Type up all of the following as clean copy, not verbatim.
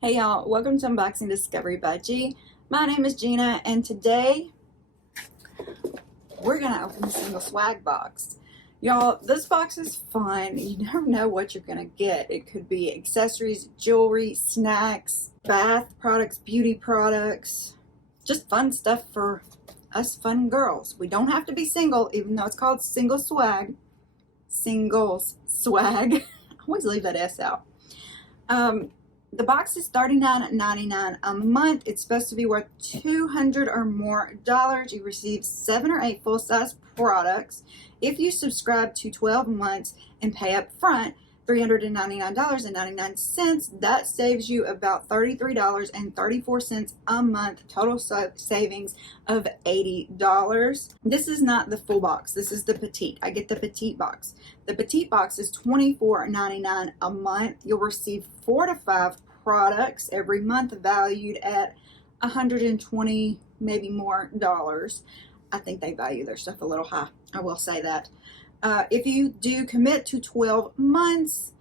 Hey y'all, welcome to Unboxing Discovery by G. My name is Gina and today we're gonna open the single swag box. Y'all, this box is fun. You never know what you're gonna get. It could be accessories, jewelry, snacks, bath products, beauty products, just fun stuff for us fun girls. We don't have to be single, even though it's called single swag. Singles swag. I always leave that S out. The box is $39.99 a month. It's supposed to be worth $200 or more. You receive 7 or 8 full-size products. If you subscribe to 12 months and pay up front $399.99, that saves you about $33.34 a month. Total savings of $80. This is not the full box. This is the petite. I get the petite box. The petite box is $24.99 a month. You'll receive 4 to 5 products every month valued at $120, maybe more dollars. I think they value their stuff a little high. I will say that. If you do commit to 12 months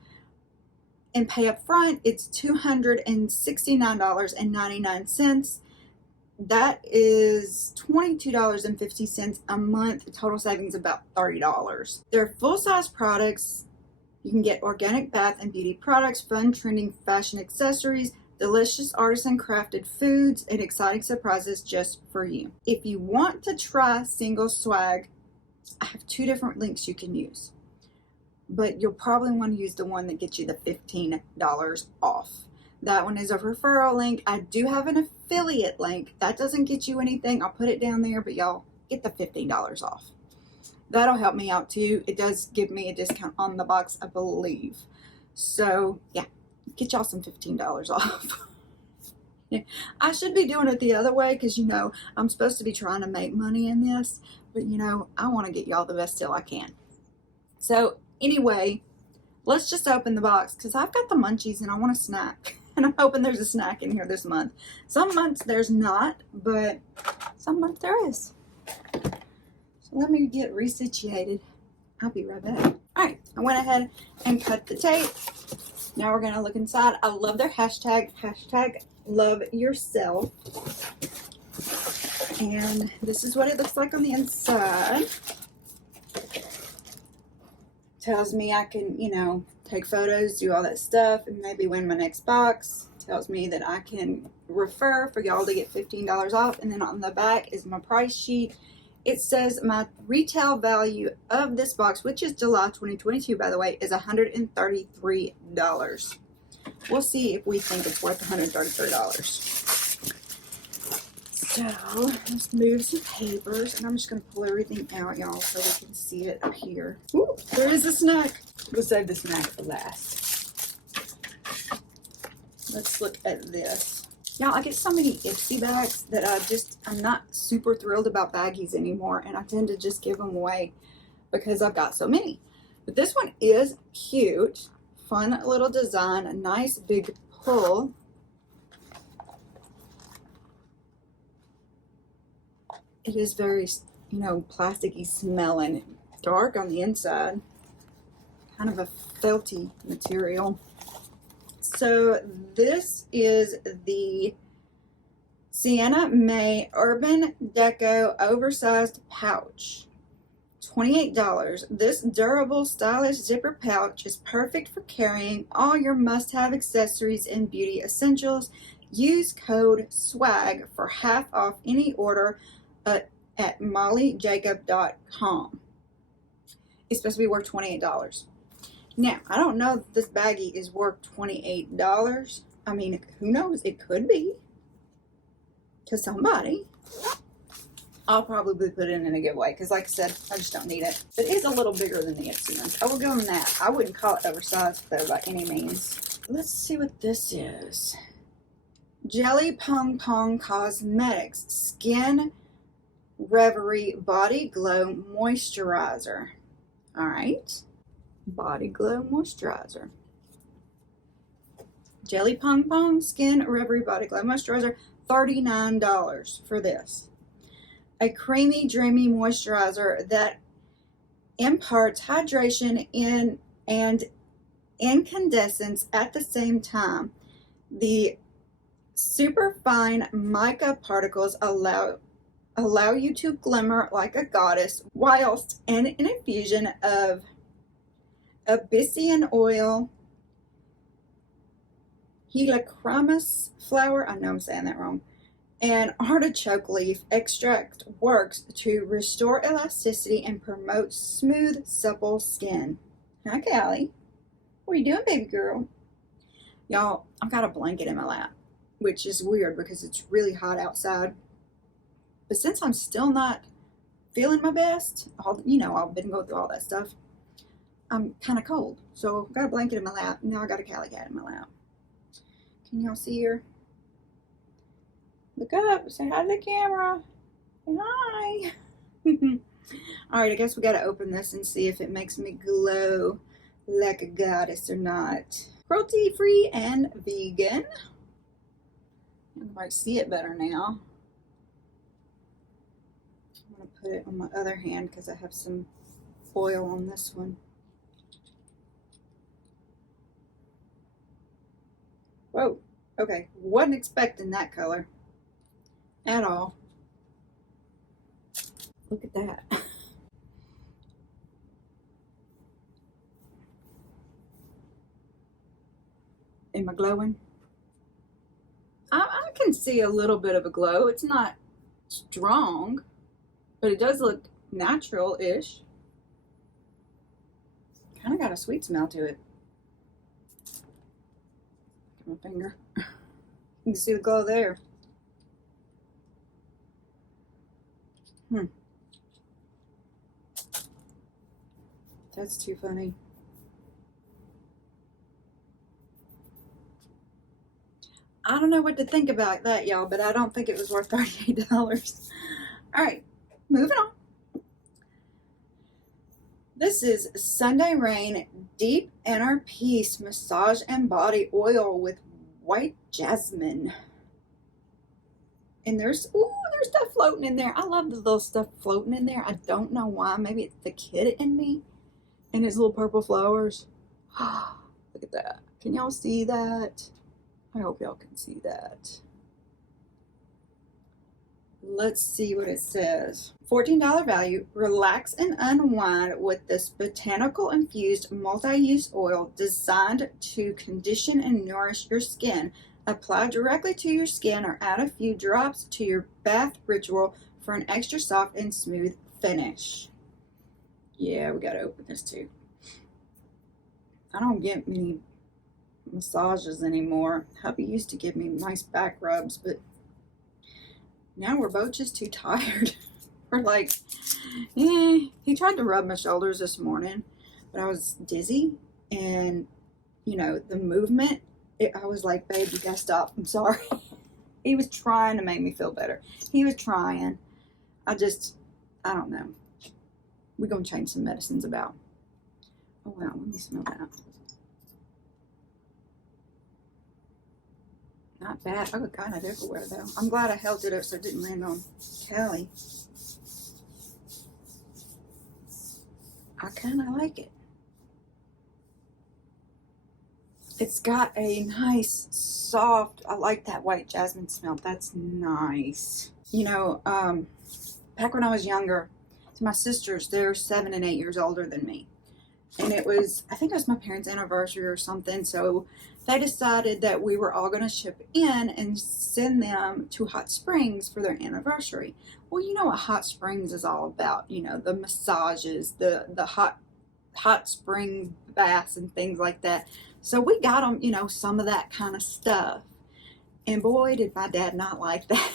and pay up front, it's $269.99. That is $22.50 a month. Total savings about $30. They're full-size products. You can get organic bath and beauty products, fun trending fashion accessories, delicious artisan crafted foods, and exciting surprises just for you. If you want to try single swag, I have 2 different links you can use, but you'll probably want to use the one that gets you the $15 off. That one is a referral link. I do have an affiliate link. That doesn't get you anything. I'll put it down there, but y'all get the $15 off. That'll help me out too. It does give me a discount on the box, I believe. So yeah, get y'all some $15 off. I should be doing it the other way because, you know, I'm supposed to be trying to make money in this, but, you know, I want to get y'all the best deal I can. So anyway, let's just open the box because I've got the munchies and I want a snack. And I'm hoping there's a snack in here this month. Some months there's not, but some months there is. So let me get resituated. I'll be right back. All right, I went ahead and cut the tape. Now we're going to look inside. I love their hashtag love yourself. And this is what it looks like on the inside. Tells me I can, you know, take photos, do all that stuff, and maybe win my next box. Tells me that I can refer for y'all to get $15 off. And then on the back is my price sheet. It says my retail value of this box, which is July 2022, by the way, is $133. We'll see if we think it's worth $133. So let's move some papers, and I'm just going to pull everything out, y'all, so we can see it up here. Ooh, there is a snack. We'll save the snack for last. Let's look at this. Y'all, I get so many Ipsy bags that I'm not super thrilled about baggies anymore, and I tend to just give them away because I've got so many. But this one is cute. Fun little design, a nice big pull. It is very, you know, plasticky smelling, dark on the inside, kind of a felty material. So this is the Sienna Mae Urban Deco Oversized Pouch. $28. This durable, stylish zipper pouch is perfect for carrying all your must-have accessories and beauty essentials. Use code SWAG for half off any order at mollyjacob.com. It's supposed to be worth $28. Now, I don't know if this baggie is worth $28. I mean, who knows? It could be to somebody. I'll probably put it in a giveaway because, like I said, I just don't need it. But it is a little bigger than the Ipsy ones. I will give them that. I wouldn't call it oversized, though, by any means. Let's see what this is. Jelly Pong Cosmetics Skin Reverie Body Glow Moisturizer. All right. Body Glow Moisturizer. Jelly Pong Skin Reverie Body Glow Moisturizer, $39 for this. A creamy, dreamy moisturizer that imparts hydration and incandescence at the same time. The Super fine mica particles allow you to glimmer like a goddess whilst in an infusion of abyssinian oil, helichrysum flower, I know I'm saying that wrong, and artichoke leaf extract works to restore elasticity and promote smooth, supple skin. Hi, Callie. What are you doing, baby girl? Y'all, I've got a blanket in my lap, which is weird because it's really hot outside. But since I'm still not feeling my best, I've been going through all that stuff, I'm kind of cold. So I've got a blanket in my lap. Now I got a Cali cat in my lap. Can y'all see her? Look up. Say hi to the camera. Say hi. All right, I guess we got to open this and see if it makes me glow like a goddess or not. Cruelty-free and vegan. You might see it better now. I'm going to put it on my other hand because I have some oil on this one. Whoa, okay, wasn't expecting that color at all. Look at that. Am I glowing? I can see a little bit of a glow. It's not strong, but it does look natural-ish. Kind of got a sweet smell to it. My finger. You can see the glow there. That's too funny. I don't know what to think about that, y'all, but I don't think it was worth $38. All right, moving on. This is Sunday Rain Deep Inner Peace Massage and Body Oil with White Jasmine. And there's stuff floating in there. I love the little stuff floating in there. I don't know why. Maybe it's the kid in me and his little purple flowers. Look at that. Can y'all see that? I hope y'all can see that. Let's see what it says. $14 value. Relax and unwind with this botanical infused multi-use oil designed to condition and nourish your skin. Apply directly to your skin or add a few drops to your bath ritual for an extra soft and smooth finish. Yeah, we gotta open this too. I don't get many massages anymore. Hubby used to give me nice back rubs, but now we're both just too tired. We're like, he tried to rub my shoulders this morning, but I was dizzy, and the movement, I was like, babe, you gotta stop. I'm sorry. He was trying to make me feel better. He was trying. I don't know. We're gonna change some medicines about. Oh wow, let me smell that. Not bad. Oh, got it everywhere though. I'm glad I held it up so it didn't land on Callie. I kind of like it. It's got a nice, soft, I like that white jasmine smell. That's nice. Back when I was younger, my sisters, they're 7 and 8 years older than me. And I think it was my parents' anniversary or something. So they decided that we were all going to ship in and send them to Hot Springs for their anniversary. Well, you know what Hot Springs is all about. The massages, the hot spring baths and things like that. So we got them, some of that kind of stuff. And boy, did my dad not like that.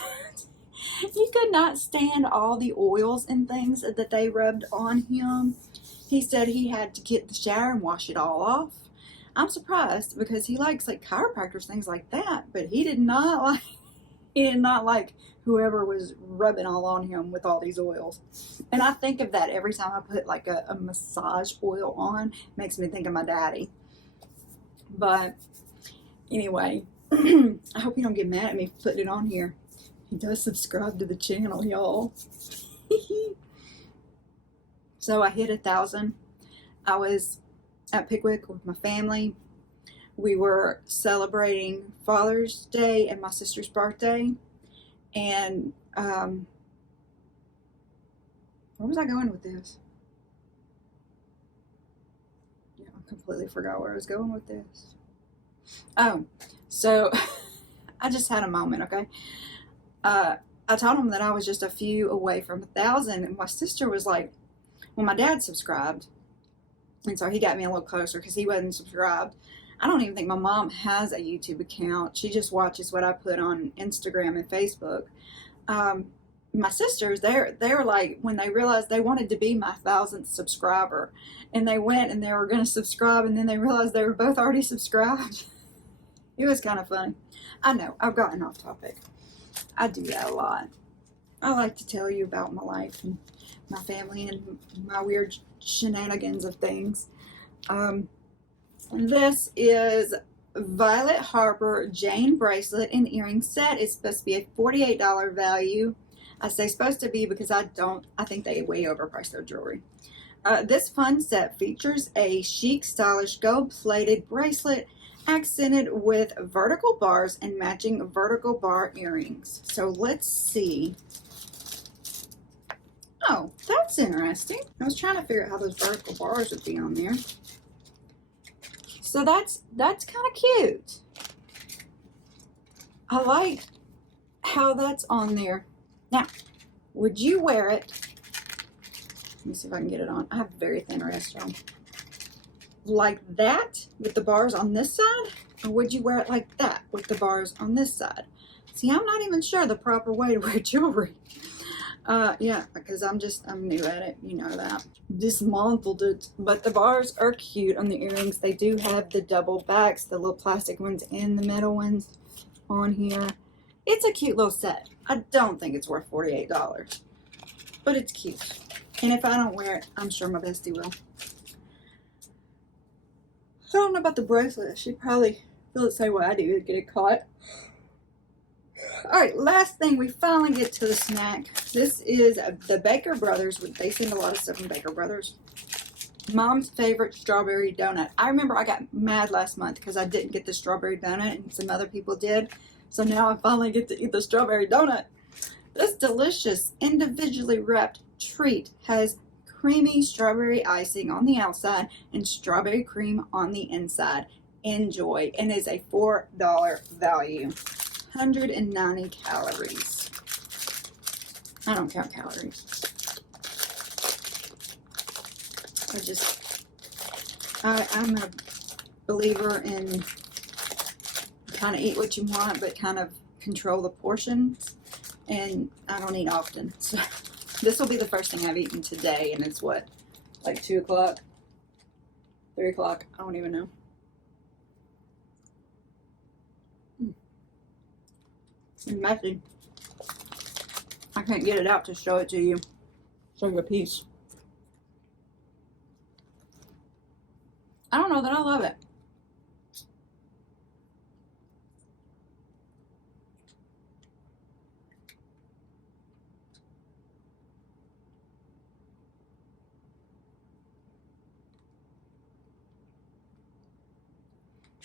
He could not stand all the oils and things that they rubbed on him. He said he had to get in the shower and wash it all off. I'm surprised because he likes like chiropractors, things like that, but he did not like whoever was rubbing all on him with all these oils. And I think of that every time I put like a massage oil on. It makes me think of my daddy. But anyway, I hope you don't get mad at me for putting it on here. He does subscribe to the channel, y'all. So I hit 1,000. I was at Pickwick with my family. we were celebrating Father's Day and my sister's birthday, and where was I going with this? Yeah, I completely forgot where I was going with this. Oh, so I just had a moment, okay? I told him that I was just a few away from 1,000, and my sister was like, well, my dad subscribed, and so he got me a little closer because he wasn't subscribed. I don't even think my mom has a YouTube account. She just watches what I put on Instagram and Facebook. My sisters, they were like, when they realized they wanted to be my 1,000th subscriber, and they went and they were going to subscribe, and then they realized they were both already subscribed. It was kind of funny. I know, I've gotten off topic. I do that a lot. I like to tell you about my life and my family and my weird shenanigans of things. This is Violet Harper Jane bracelet and earring set. It's supposed to be a $48 value. I say supposed to be because I think they way overpriced their jewelry. This fun set features a chic, stylish, gold-plated bracelet accented with vertical bars and matching vertical bar earrings. So let's see. Oh, that's interesting. I was trying to figure out how those vertical bars would be on there. So that's kind of cute. I like how that's on there. Now, would you wear it? Let me see if I can get it on. I have very thin wrists, y'all. Like that with the bars on this side, or would you wear it like that with the bars on this side? See, I'm not even sure the proper way to wear jewelry. Yeah, because I'm new at it, you know that. Dismantled it, but the bars are cute on the earrings. They do have the double backs, the little plastic ones and the metal ones on here. It's a cute little set. I don't think it's worth $48, but it's cute. And if I don't wear it, I'm sure my bestie will. I don't know about the bracelet. She'd probably feel the same way I do, get it caught. Alright, last thing, we finally get to the snack. This is the Baker Brothers. They send a lot of stuff from Baker Brothers. Mom's favorite strawberry donut. I remember I got mad last month because I didn't get the strawberry donut and some other people did. So now I finally get to eat the strawberry donut. This delicious, individually wrapped treat has creamy strawberry icing on the outside and strawberry cream on the inside. Enjoy. And is a $4 value. 190 calories. I don't count calories. I'm a believer in kind of eat what you want, but kind of control the portions. And I don't eat often. So this will be the first thing I've eaten today. And it's what? Like 2 o'clock? 3 o'clock? I don't even know. It's messy. I can't get it out to show it to you. Show you a piece. I don't know that I love it.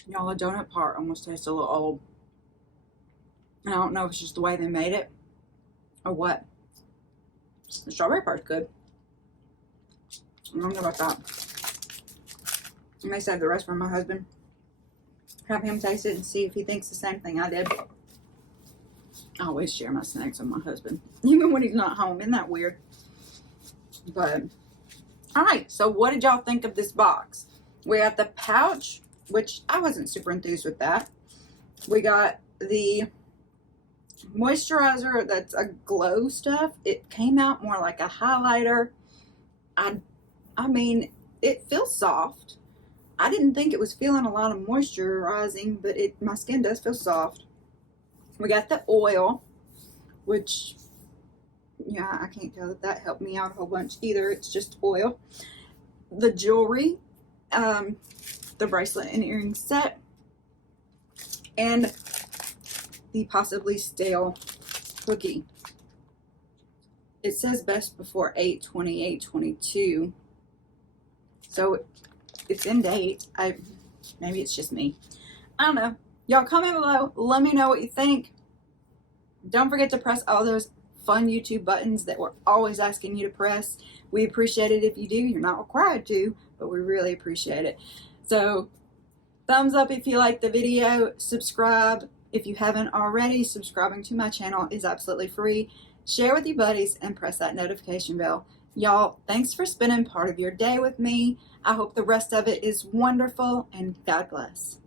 Y'all, the donut part almost tastes a little old. I don't know if it's just the way they made it or what. The strawberry part's good. I don't know about that. I may save the rest for my husband. Have him taste it and see if he thinks the same thing I did. I always share my snacks with my husband, even when he's not home. Isn't that weird? But, alright, so what did y'all think of this box? We got the pouch, which I wasn't super enthused with that. We got the moisturizer that's a glow stuff. It came out more like a highlighter. I mean, it feels soft. I didn't think it was feeling a lot of moisturizing, but my skin does feel soft. We got the oil, which, yeah, I can't tell that helped me out a whole bunch either. It's just oil. The jewelry, the bracelet and earring set, and the possibly stale cookie. It says best before 8/28/22, so it's in date. Maybe it's just me. I don't know. Y'all comment below. Let me know what you think. Don't forget to press all those fun YouTube buttons that we're always asking you to press. We appreciate it if you do. You're not required to, but we really appreciate it. So thumbs up if you like the video. Subscribe if you haven't already. Subscribing to my channel is absolutely free. Share with your buddies and press that notification bell. Y'all, thanks for spending part of your day with me. I hope the rest of it is wonderful, and God bless.